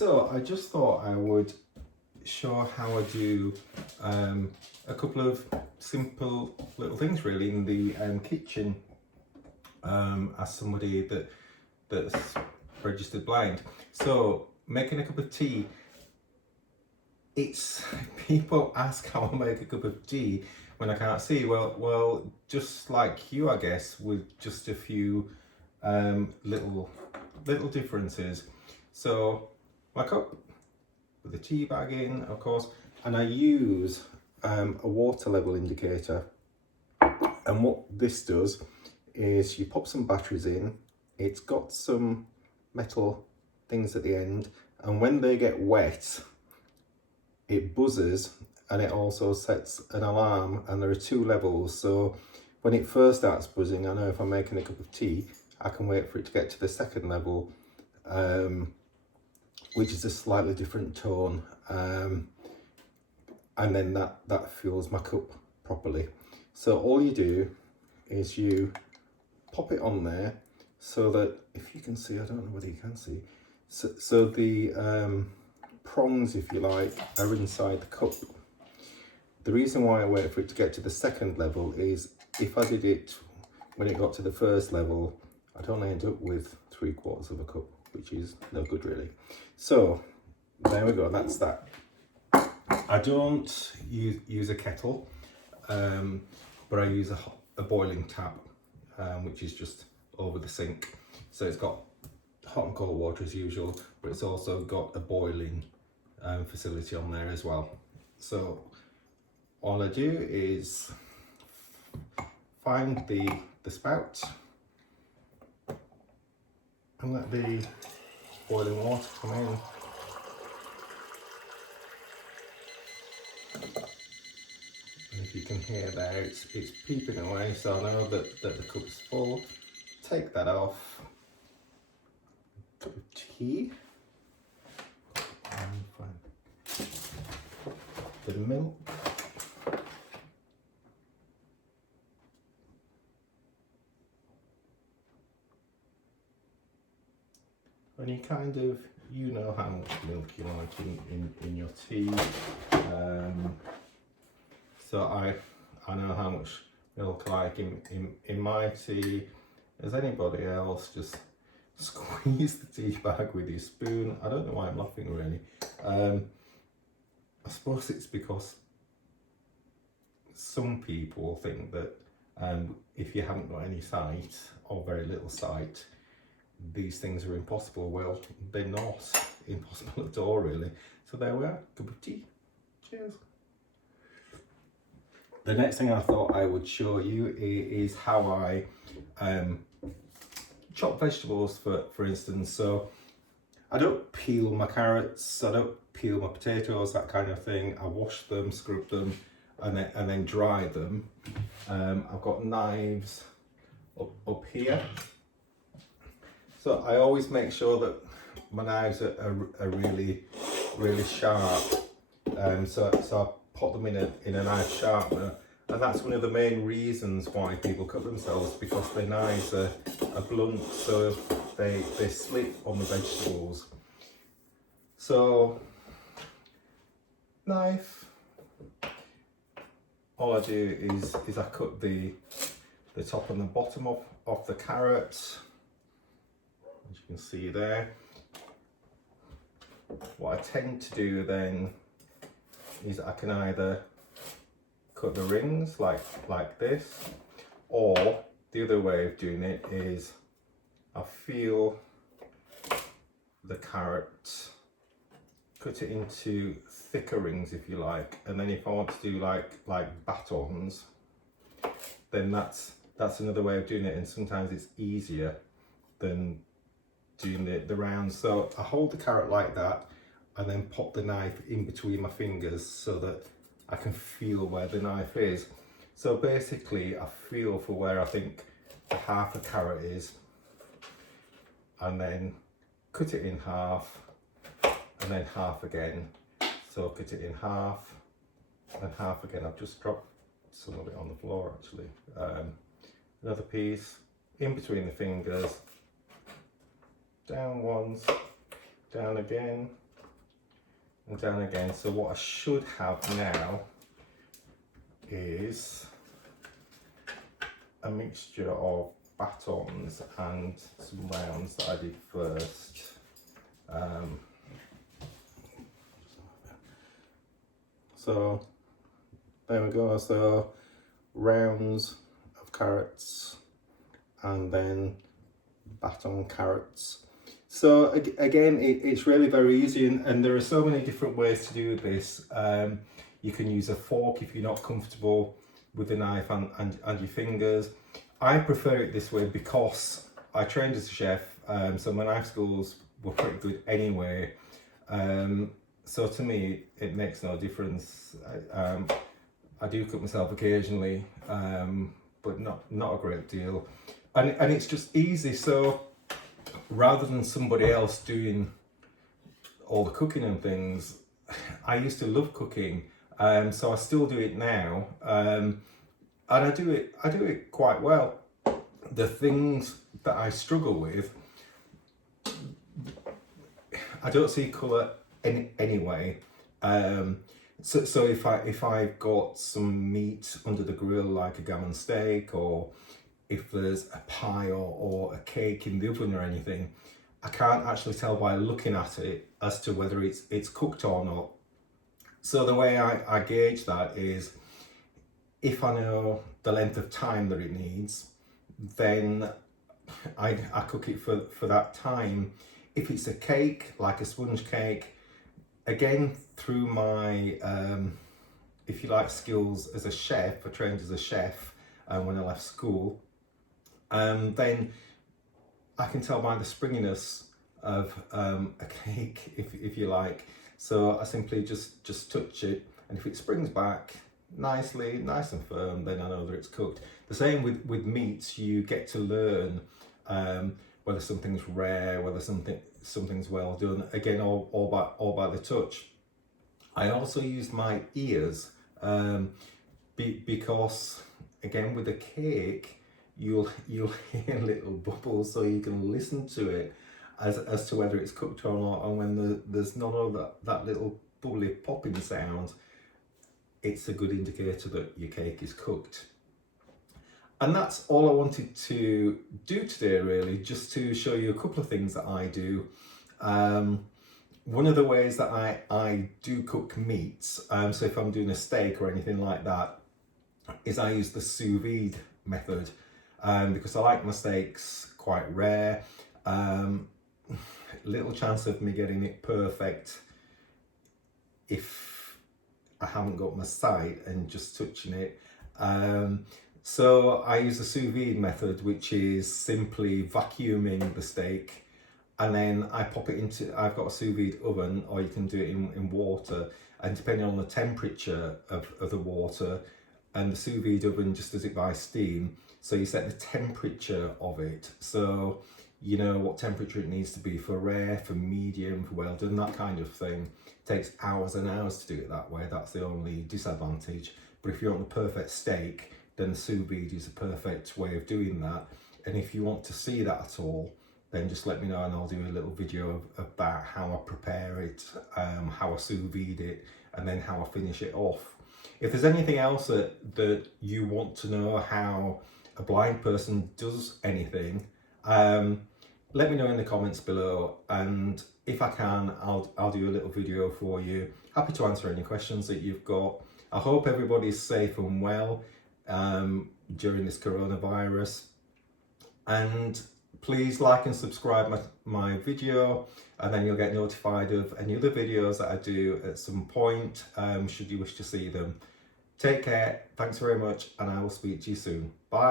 So I just thought I would show how I do a couple of simple little things really in the kitchen as somebody that's registered blind. So making a cup of tea, it's people ask how I make a cup of tea when I can't see. Well, just like you, I guess, with just a few little differences. So my cup with a tea bag in, of course, and I use a water level indicator. And what this does is you pop some batteries in. It's got some metal things at the end, and when they get wet, it buzzes, and it also sets an alarm, and there are two levels. So when it first starts buzzing, I know if I'm making a cup of tea, I can wait for it to get to the second level, which is a slightly different tone, and then that fuels my cup properly. So all you do is you pop it on there, so that if you can see, I don't know whether you can see, so the prongs, if you like, are inside the cup. The reason why I wait for it to get to the second level is if I did it when it got to the first level, I'd only end up with 3/4 of a cup, which is no good really. So there we go, that's that. I don't use a kettle, but I use a boiling tap, which is just over the sink. So it's got hot and cold water as usual, but it's also got a boiling facility on there as well. So all I do is find the spout and let the boiling water come in. And if you can hear there, it's peeping away, so I know that the cup's full. Take that off. Cup of tea. And find the milk. And you kind of, you know how much milk you like in your tea. So I know how much milk I like in my tea. As anybody else, just squeeze the tea bag with your spoon. I don't know why I'm laughing really. I suppose it's because some people think that if you haven't got any sight or very little sight, these things are impossible. Well, they're not impossible at all really. So there we are, cup of tea. Cheers. The next thing I thought I would show you is how I chop vegetables, for instance. So I don't peel my carrots, I don't peel my potatoes, that kind of thing. I wash them, scrub them, and then dry them. I've got knives up here. So I always make sure that my knives are really sharp. So I put them in a knife sharpener, and that's one of the main reasons why people cut themselves, because their knives are blunt, so they slip on the vegetables. So knife, all I do is I cut the top and the bottom of the carrots, as you can see there. What I tend to do then is I can either cut the rings like this, or the other way of doing it is I feel the carrot, cut it into thicker rings if you like, and then if I want to do like batons, then that's another way of doing it, and sometimes it's easier than doing the round. So I hold the carrot like that and then pop the knife in between my fingers so that I can feel where the knife is. So basically I feel for where I think the half a carrot is, and then cut it in half, and then half again. So cut it in half and half again. I've just dropped some of it on the floor actually. Another piece in between the fingers, down once, down again, down again. So what I should have now is a mixture of batons and some rounds that I did first. So there we go. So rounds of carrots and then baton carrots. So again, it's really very easy, and there are so many different ways to do this. You can use a fork if you're not comfortable with the knife and your fingers. I prefer it this way because I trained as a chef, so my knife skills were pretty good anyway. So to me, it makes no difference. I do cook myself occasionally, but not a great deal. And it's just easy. So rather than somebody else doing all the cooking and things, I used to love cooking, so I still do it now, and I do it quite well. The things that I struggle with, I don't see colour anyway. So if I've got some meat under the grill, like a gammon steak, or if there's a pie or a cake in the oven or anything, I can't actually tell by looking at it as to whether it's cooked or not. So the way I gauge that is, if I know the length of time that it needs, then I cook it for that time. If it's a cake, like a sponge cake, again, through my, if you like, skills as a chef, I trained as a chef when I left school, then I can tell by the springiness of a cake, if you like. So I simply just touch it, and if it springs back nicely, nice and firm, then I know that it's cooked. The same with meats. You get to learn whether something's rare, whether something's well done. Again, all by the touch. I also use my ears, because again, with a cake, you'll hear little bubbles, so you can listen to it as to whether it's cooked or not. And when there's none of that little bubbly popping sound, it's a good indicator that your cake is cooked. And that's all I wanted to do today, really, just to show you a couple of things that I do. One of the ways that I do cook meats, so if I'm doing a steak or anything like that, is I use the sous vide method, because I like my steaks quite rare. Little chance of me getting it perfect if I haven't got my sight and just touching it. So I use the sous vide method, which is simply vacuuming the steak, and then I pop it into, I've got a sous vide oven, or you can do it in water, and depending on the temperature of the water, and the sous vide oven just does it by steam, so you set the temperature of it, so you know what temperature it needs to be for rare, for medium, for well done, that kind of thing. It takes hours and hours to do it that way. That's the only disadvantage. But if you want the perfect steak, then the sous vide is a perfect way of doing that. And if you want to see that at all, then just let me know, and I'll do a little video about how I prepare it, how I sous vide it, and then how I finish it off. If there's anything else that you want to know how a blind person does anything, let me know in the comments below, and if I can, I'll do a little video for you. Happy to answer any questions that you've got. I hope everybody's safe and well during this coronavirus, and please like and subscribe my video, and then you'll get notified of any other videos that I do at some point, should you wish to see them. Take care, thanks very much, and I will speak to you soon. Bye.